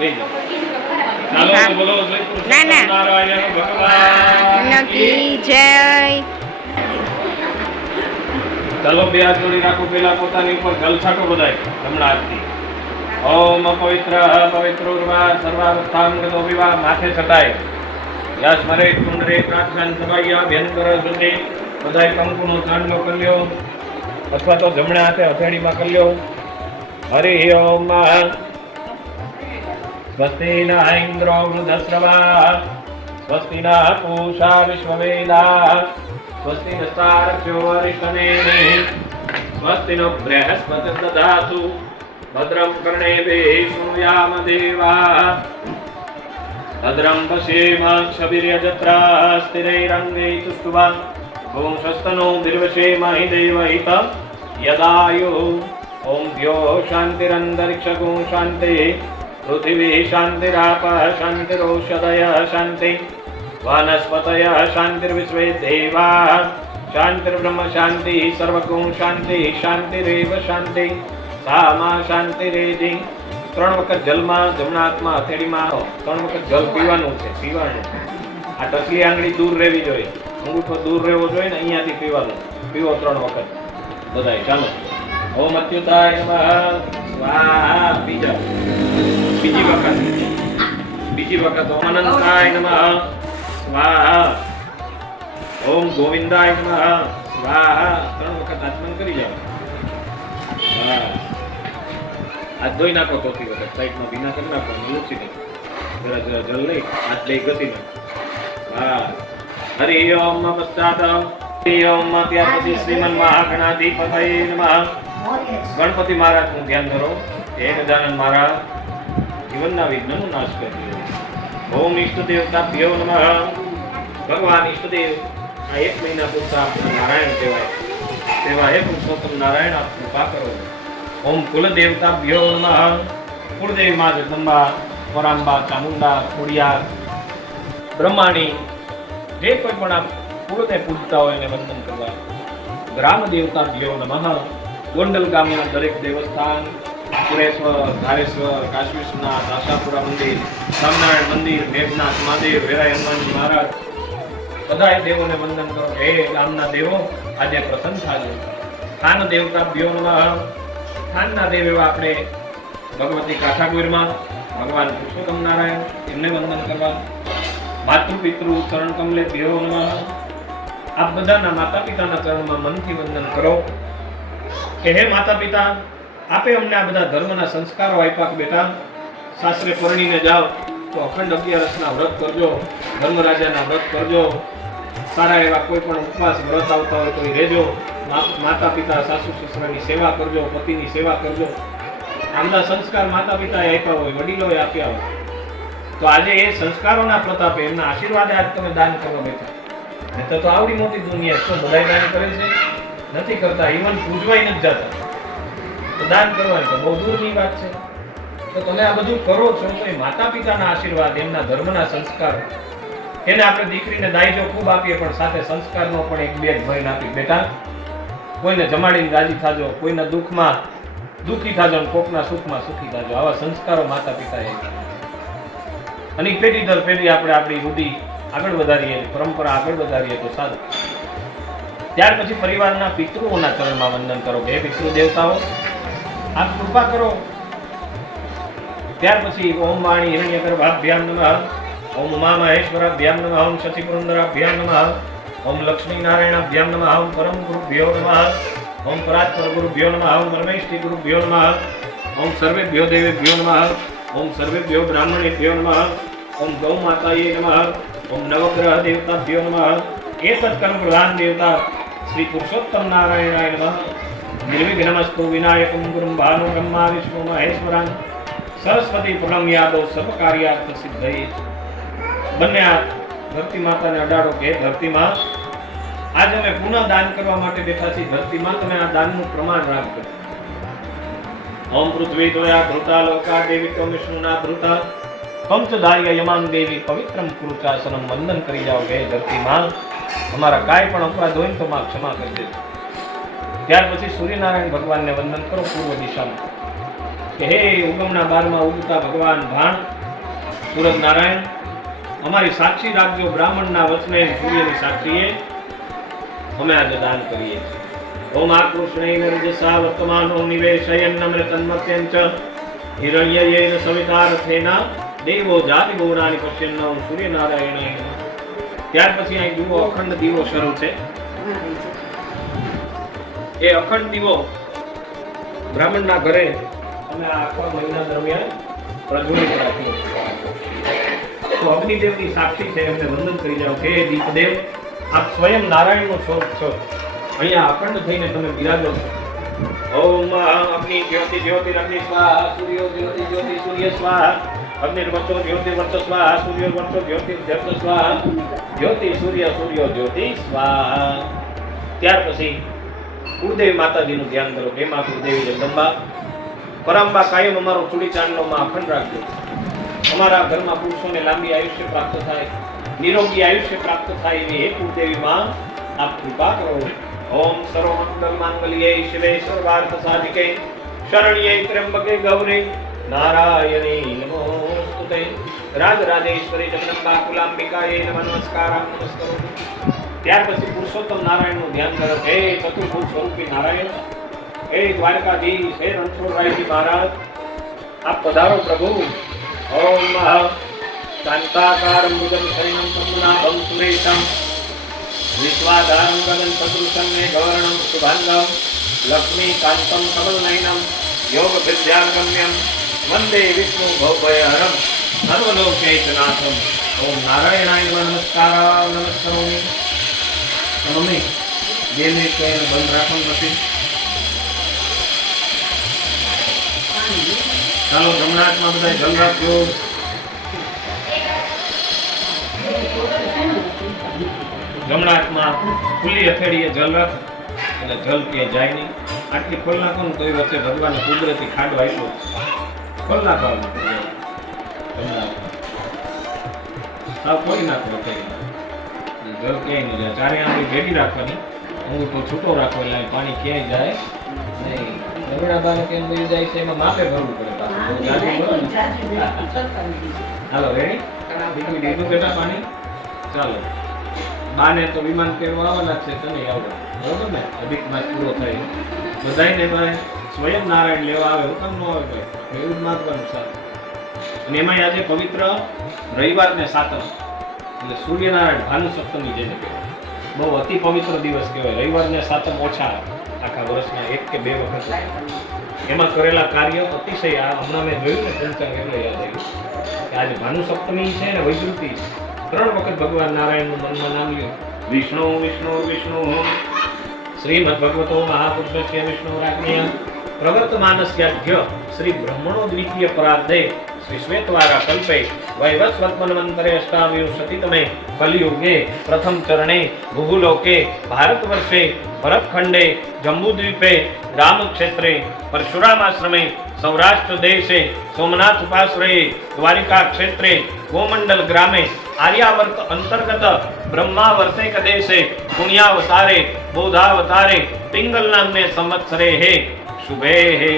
બેજો ચાલો તો બોલો શ્રી ના, ના. નારાયણ ભગવાન નકી જય. ચાલો બે હાથ જોડી રાખો, પેલા પોતાની ઉપર જલ છાંટો બધાય હમણાં આજથી. ઓમ પવિત્ર પવિત્ર ઉર્વા સર્વાવસ્થાંગતો વિવાહ માથે છટાય યસ મરે કુંડરે પ્રાર્થના સભાયા ભયંકર સુતે બધાય કંકુનો ચાંદલો કર્યો અથવા તો જમણા હાથે હથેળીમાં કર્યો. હરિ ઓમ સ્વસ્તિ ન ઇન્દ્રો વૃધસ્રવા સ્વસ્તિ ન પૂષા વિશ્વવેદા સ્વસ્તિ નસ્તારક્ષો વરિષ્ઠનેમિ સ્વસ્તિ નો બૃહસ્પતિ દધાતુ ભદ્રમ કર્ણેભિः શૃણુયામ દેવા ભદ્રમ પશ્યેમાક્ષભિર્યજત્રા સ્થિરૈરङ्गैस्तुष्टुवान् ઓમ સ્વસ્તનો બિર્વશેમહિ દેવહિતં યદાયુઃ. ઓમ દ્યો શાંતિરંતરિક્ષગો શાંતિઃ પૃથિવી શાંતિરાપઃ શાંતિરોષધયઃ શાંતિઃ વનસ્પતયઃ શાંતિર્વિશ્વે દેવાઃ શાંતિર્બ્રહ્મ શાંતિઃ સર્વગુણ શાંતિઃ શાંતિરેવ શાંતિઃ સામા શાંતિરેધિ. 3 વખત જલમાં જમણા હાથમાં હથેળીમાં 3 વખત જલ પીવાનું છે, પીવાનું. આ ટચલી આંગળી દૂર રહેવી જોઈએ, અંગૂઠો દૂર રહેવો જોઈએ ને અહીંયાથી પીવાનું. પીવો 3 વખત બધાય. ચાલો ઓમ અચ્યુતાય નમઃ સ્વાહા. બીજી વખત ઓમ અનંતાય નમઃ સ્વાહા. ઓમ ગોવિંદાય નમઃ સ્વાહા. 3 વખત આચમન કરી જાઓ. હાથ ધોઈ નાખો, ચોથી વખત સાઈડમાં ભીના કરી નાખો, લૂછી દે જરા જરા જલ લઈ હાથ બે ગતિ નાખો. હરિ ઓમ પશ્ચાત હરિ ઓમ. ત્યાર પછી શ્રીમન મહાગણાધિપતયે નમઃ. ગણપતિ મહારાજનું ધ્યાન ધરો. એક ગજાનન મહારાજ જીવનના વિઘ્નનો નાશ કરી. ઓમ ઈષ્ટ દેવતાભ્યો નમઃ. ભગવાન ઈષ્ટદેવ આ 1 મહિના પૂરતા આપણે નારાયણ કહેવાય તેવા હે પુરુષોત્તમ નારાયણ આપ કૃપા કરો. ઓમ કુલદેવતાભ્યો નમઃ. કુળદેવી માં જગદંબા, પરાંબા, ચામુંડા, ખોડિયાર, બ્રહ્માણી જે કોઈ પણ આ કુળને પૂજતા હોય એને વંદન કરવા. ગ્રામ દેવતાભ્યો નમઃ. ગોંડલ ગામના દરેક દેવસ્થાન, પુરેશ્વર, ધારેશ્વર, કાશી વિશ્વનાથ, આશાપુરા મંદિર, સ્વામિનારાયણ મંદિર, મેઘનાથ મહાદેવ, વેરાય હનુમાનજી મહારાજ બધાય દેવોને વંદન કરો. હે ગામના દેવો આજે પ્રસન્ન થાજો. ખાન દેવતાભ્યો નમઃ. ખાનના દેવ એવા આપણે ભગવતી કાઠાગોરમાં ભગવાન પુરુષોત્તમ નારાયણ એમને વંદન કરવા. માતૃ પિતૃ ચરણ કમલે ભ્યો નમઃ. આપ બધાના માતા પિતાના ચરણમાં મનથી વંદન કરો કે હે માતા પિતા, આપે અમને આ બધા ધર્મના સંસ્કારો આપ્યા. બેટા સાસરે પરણીને જાઓ તો અખંડ 11 વ્રત કરજો, ધર્મરાજાના વ્રત કરજો, સારા એવા કોઈ પણ ઉપવાસ વ્રત આવતા હોય તો રહેજો, માતા પિતા સાસુ સસરાની સેવા કરજો, પતિની સેવા કરજો. આમના સંસ્કાર માતા પિતાએ આપ્યા હોય, વડીલોએ આપ્યા હોય, તો આજે એ સંસ્કારોના પ્રતાપે એમના આશીર્વાદે આજ તમે દાન કરવા બેઠા. નહીં તો આવડી મોટી દુનિયા તો બધા દાન કરે છે, નથી કરતા, ઇવન પૂજવાય નથી જતા. તો દાન કરવાની તો બહુ દૂરની વાત છે. તો તમે આ બધું કરો છો તો એ માતા પિતાના આશીર્વાદ, એમના ધર્મના સંસ્કાર, એને આપણે દીકરીને દાયજો ખૂબ આપીએ પણ સાથે સંસ્કારનો પણ એક બેગ ભરીને આપી. બેટા કોઈને જમાડીને રાજી થાજો, કોઈના દુઃખમાં દુઃખી થાજો અને કોકના સુખમાં સુખી થાજો. આવા સંસ્કારો માતા પિતાએ. અને પેઢી દર પેઢી આપણે આપણી રૂઢિ આગળ વધારીએ, પરંપરા આગળ વધારીએ તો સારું. ત્યાર પછી પરિવારના પિતૃઓના ચરણમાં વંદન કરો. હે પિતૃ દેવતાઓ આપ કૃપા કરો. ત્યાર પછી ઓમ વાણી હિરણ્યગર્ભાભ્યામ નમઃ. ઓમ ઉમા મહેશ્વરાભ્યામ નમઃ. ઓમ શશી પુરંદરાભ્યામ નમઃ. ઓમ લક્ષ્મી નારાયણાભ્યામ નમઃ. ઓમ પરમ ગુરુભ્યો નમઃ. ઓમ પરાત્પર ગુરુભ્યો નમઃ. ઓમ પરમેષ્ઠી ગુરુભ્યો નમઃ. ઓમ સર્વેભ્યો દેવેભ્યો નમઃ. ઓમ સર્વેભ્યો બ્રાહ્મણેભ્યો નમઃ. ઓમ ગૌ માતાયે નમઃ. ઓમ નવગ્રહ દેવતાભ્યો નમઃ. એતત્ કર્મ પ્રધાન દેવતા શ્રી પુરુષોત્તમ નારાયણાય નમઃ. નિર્વિઘ્નમસ્તુ વિનાયકં ગુરું ભાનુ બ્રહ્મા વિષ્ણુ મહેશ્વરાન સરસ્વતી પ્રણમ યાદવ સર્વ કાર્યાર્થ સિદ્ધયે. બંને હાથ ધરતી માતાને અડાડો કે ધરતી માં આજ અમે પુનઃ દાન કરવા માટે બેઠા છીએ. ધરતી માં તમે આ દાનનું પ્રમાણ રાખજો. ઓમ પૃથ્વી તોયા ધૃતા લોકા દેવી તો વિષ્ણુના ધૃતા પંચધાર્ય યમાન દેવી પવિત્રમ કુરુચાસનમ. વંદન કરી જાઓ હે ધરતી માં, અમારા કાંઈ પણ અપરાધ હોય તો માં ક્ષમા કરી દેજો. ત્યાર પછી સૂર્યનારાયણ ભગવાનને વંદન કરો પૂર્વ દિશામાં. કે હે ઉગમના બારમાં ઉગતા ભગવાન ભાણ સૂરજ નારાયણ, અમારી સાક્ષી રાખજો બ્રાહ્મણના વચને સૂર્યની સાક્ષીએ અમે આજે દાન કરીએ છીએ. ઓમ આકૃષ્ણેન રજસા વર્તમાનો નિવેશયન અમૃતન્મત્યં ચ હિરણ્યયેન સવિતારથેન દેવો જાતિ ગૌરાની પશ્યન્ન સૂર્યનારાયણાય નમઃ. ત્યાર પછી અહીં દીવો અખંડ દીવો શરૂ છે. એ અખંડ દીવો બ્રાહ્મણના ઘરે અમે આખા મહિના દરમિયાન પ્રજ્વલિત રાખીએ છીએ. તો અગ્નિદેવની સાક્ષી છે, એમને વંદન કરી જાઓ કે દીપદેવ આપ સ્વયં નારાયણનો સ્વરૂપ છો, અહીંયા અખંડ થઈને તમે બિરાજો છો. ઓમ અગ્નિ જ્યોતિ જ્યોતિ અગ્નિ સ્વાહા, સૂર્યો જ્યોતિ જ્યોતિ સૂર્ય સ્વાહા, અગ્નિર્વચો જ્યોતિ વચો સ્વાહા, સૂર્યો વચો જ્યોતિ ધર્મ સ્વાહા, જ્યોતિ સૂર્ય સૂર્યો જ્યોતિ સ્વાહા. ત્યાર પછી કુળદેવી માતાજીનું ધ્યાન કરો. હે મા કુળદેવી જગદંબા, પરંબા કાયમ અમારો ચૂડી ચાંદલોમાં અખંડ રાખજો. અમારા ઘરમાં પુરુષોને લાંબી આયુષ્ય પ્રાપ્ત થાય, નિરોગી આયુષ્ય પ્રાપ્ત થાય એવી હે કુળદેવી માં આપ કૃપા કરો. ઓમ સર્વમંગલ માંગલ્યે શિવે સર્વાર્થ સાધિકે શરણ્યે ત્ર્યંબકે ગૌરી નારાયણી નમોસ્તુતે. રાજરાજેશ્વરી જગદંબા કુલાંબિકાયે નમઃ નમસ્કારં નમસ્કરોમિ. ત્યાર પછી પુરુષોત્તમ નારાયણનું ધ્યાન કરો. હે ચતુર્ભુજ સ્વરૂપી નારાયણ, હે દ્વારકાધીશ, હે રણછોડરાયજી મહારાજ આપ પધારો પ્રભુ. ઓમ શાંતાકારં મૃગમ શરીરમ પદ્મનાભમ સુરેશમ વિશ્વાધારં ગગન સદૃશં મેઘવર્ણં શુભાંગં લક્ષ્મી કાંતં કમલનયનં યોગ વિદ્યાગમ્યં વંદે વિષ્ણુ ભવભયહરં સર્વલોકૈકનાથં. ઓમ નારાયણાય નમઃ નમસ્કારં નમસ્કરોમિ. મમ્મી 2 મિનિટ કહીને બંધ રાખવાનું નથી. ચાલો જમણાટમાં બધા જલ રાખજો. જમણાટમાં ખુલ્લી હથેળીએ જલ રાખ એટલે જલ ક્યાંય જાય નહીં. આટલી ખોલ નાખવાનું તો એ વચ્ચે ભગવાન કુદરતી ખાડો આપ્યો, ખોલ નાખવાનું સાવ ખોલી નાખો હથેળી. જલ ક્યાંય નહીં જાય. ચારે આંગળી ભેગી રાખવાની, અંગૂઠો છૂટો રાખો એટલે પાણી ક્યાંય જાય નહીં. જમણા બાને કેમ વહી જાય છે એમાં માપે ભરવું પડે. હાલો રેડી દીધું બેટા પાણી. ચાલો બાને તો વિમાન પહેરવા આવવાના છે, તને આવડે બરોબર ને. અધિક માસ પૂરો થાય બધાને ભાઈ સ્વયં નારાયણ લેવા આવે, હુકમ ન આવે ભાઈ, એવું જ માગવાનું સારું. અને એમાં આજે પવિત્ર રવિવાર ને સાતમ એટલે સૂર્યનારાયણ ભાનુ સપ્તમી જેને કહેવાય, બહુ અતિ પવિત્ર દિવસ કહેવાય. રવિવાર ને સાતમ ઓછા આખા વર્ષના 1 કે 2 વખત એમાં કરેલા કાર્ય અતિશય. હમણાં મેં જોયું ને પંચાંગ એટલે યાદ આવ્યું કે આજે ભાનુ સપ્તમી છે ને વૈદ્યુતિ 3 વખત ભગવાન નારાયણનું મનમાં નામ લ્યો. વિષ્ણુ વિષ્ણુ વિષ્ણુ શ્રીમદ ભગવતો મહાપુરુષસ્ય વિષ્ણુ રાજ્ઞ્ય પ્રવર્તમાનસ્યાધ્ય શ્રી બ્રહ્મણો દ્વિતીય પરાર્ધે શ્રી શ્વેતવારા કલ્પે વૈવસ્વત્મન્વંતરે અષ્ટાવિંશતિતમે કલિયુગે પ્રથમ ચરણે ભૂગુલોકે ભારતવર્ષે ભરતખંડે જંબુદ્વીપે રામક્ષેત્રે પરશુરામાશ્રમે સૌરાષ્ટ્ર દેશે સોમનાથ ઉપાશ્રયે દ્વારિકા ક્ષેત્રે ગોમંડલ ગ્રામે આર્યાવર્ત અંતર્ગત બ્રહ્માવર્તેક દેશે પુણ્યાવતારે બોધાવતારે પિંગલ નામને સંવત્સરે હે શુભે હે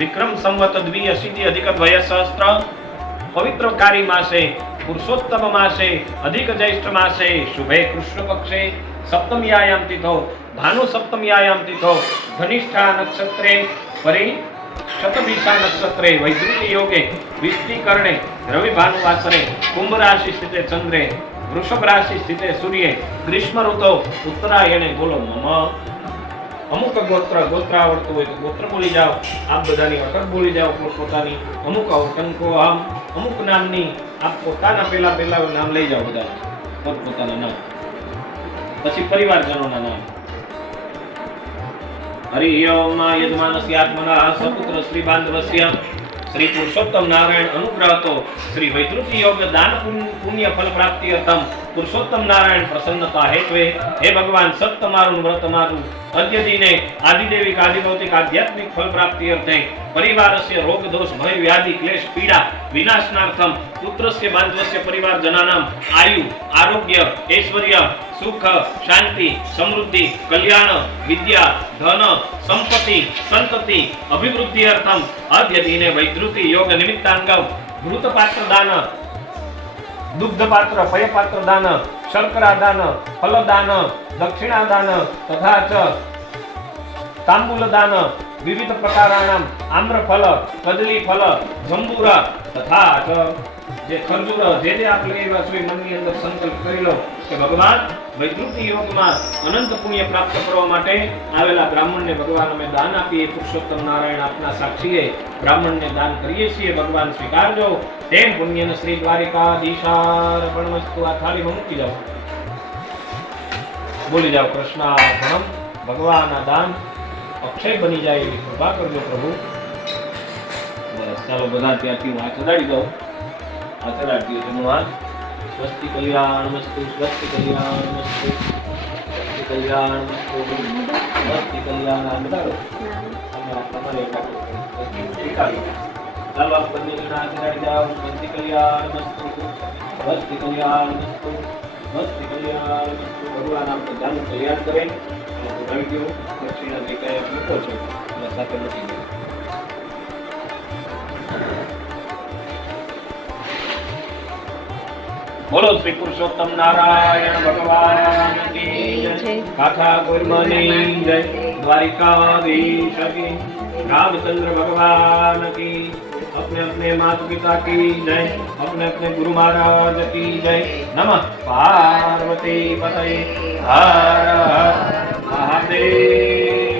વિક્રમ સંવત 82 અધિક દ્વયસહસ્ત્ર પવિત્રકારી માસે પુરુષોત્તમ માસે અધિક જ્યેષ્ઠ માસે શુભે કૃષ્ણ પક્ષે સપ્તમ્યાયામ તિથો ભાનુ સપ્તમ્યાયામ તિથો ધનિષ્ઠા નક્ષત્રે પરી શતભીષા નક્ષત્રે વૈદ્યુતિ યોગે વિષ્ટિકરણે રવિ ભાનુવાસરે કુંભ રાશિ સ્થિતે ચંદ્રે વૃષભ રાશિ સ્થિતે સૂર્ય ગ્રીષ્મ ઋતો ઉત્તરાયણે. બોલો મમ. અમુક ગોત્ર આવડતું હોય તો ગોત્ર બોલી જાઓ. આપ બધાની અટક બોલી જાઓ પોતપોતાની. અમુક અવટંકો આમ અમુક નામની આપ પોતાના પેલા નામ લઈ જાઓ બધા પોતપોતાના નામ, પછી પરિવારજનોના નામ. હરિ ઓમ યજમાનસ્ય આત્મના સપુત્ર શ્રી બાંધવસ્ય શ્રી પુરુષોત્તમ નારાયણ અનુગ્રહતો શ્રી વૈદ્યુતિ યોગ દાન પુણ્ય ફલ પ્રાપ્તિ અર્થમ પુરુષોત્તમ નારાયણ પ્રસન્નતા હેત્વે. હે ભગવાન સત તમારું વ્રત મારું अद्य दिने आदिदेविक आदिभौतिक आध्यात्मिक फल प्राप्ति अर्थे परिवारस्य रोग दोष भय व्याधि क्लेश पीड़ा विनाशनार्थम पुत्रस्य बांधवस्य परिवार जनानाम आयु आरोग्य ऐश्वर्य सुख शांति समृद्धि कल्याण विद्या धन संपत्ति संतति अभिवृद्धि अर्थम अद्य दिने वैद्रुति योग निमित्तांगम घृत पात्र दान दुग्ध पात्र पय पात्र दान शर्करा दान फल दान दक्षिणा दान तथा च तांबूल दान विविध प्रकाराणाम आम्रफल कदली फल जंबूर तथा च जे खरजूर जे આપણે એવા સોય મનની અંદર સંકલ્પ કરી લો કે ભગવાન વૈકૃતિ યોગમાં અનંત પુણ્ય પ્રાપ્ત કરવા માટે આવેલા બ્રાહ્મણને ભગવાન અમે દાન આપીએ પુરુષોત્તમ નારાયણ આપના સાક્ષીએ બ્રાહ્મણને દાન કરીએ છીએ ભગવાન સ્વીકારજો તેમ પુણ્યને શ્રી દ્વારિકાધીશાર્પણમસ્તુ આ થાળીમાં મૂકી જાઓ બોલી જાઓ કૃષ્ણાર્પણમ ભગવાન આ દાન અક્ષય બની જાય એવી કૃપા કરજો પ્રભુ બસ ચાલો બધા ત્યાંથી હું હાથ અડાડી દઉં હાથ અડાડી દઉં જમણો હાથ સ્વસ્તિ કલ્યાણમસ્તુ સ્વસ્તિ કલ્યાણમસ્તુ સ્વસ્તિ કલ્યાણમસ્તુ સ્વસ્તિ કલ્યાણ બતાવો તમારે ચાલો આપ બંને જણા હાથ અડાડી જાઓ સ્વસ્તિ કલ્યાણમસ્તુ સ્વસ્તિ કલ્યાણમસ્તુ સ્વસ્તિ કલ્યાણમસ્તુ ભગવાન આપ બધાનું કલ્યાણ કરે રવિ ગયો દક્ષિણા જે કઈ મૂકો છો એના સાથે મૂકી દો બોલો શ્રી પુરુષોત્તમ નારાયણ ભગવાન की जय काथा गुरमनी जय द्वारिकाधीश की रामचंद्र भगवान की अपने अपने माता पिता की जय अपने अपने गुरु महाराज की जय नमः पार्वती पतये हर हर महादेव।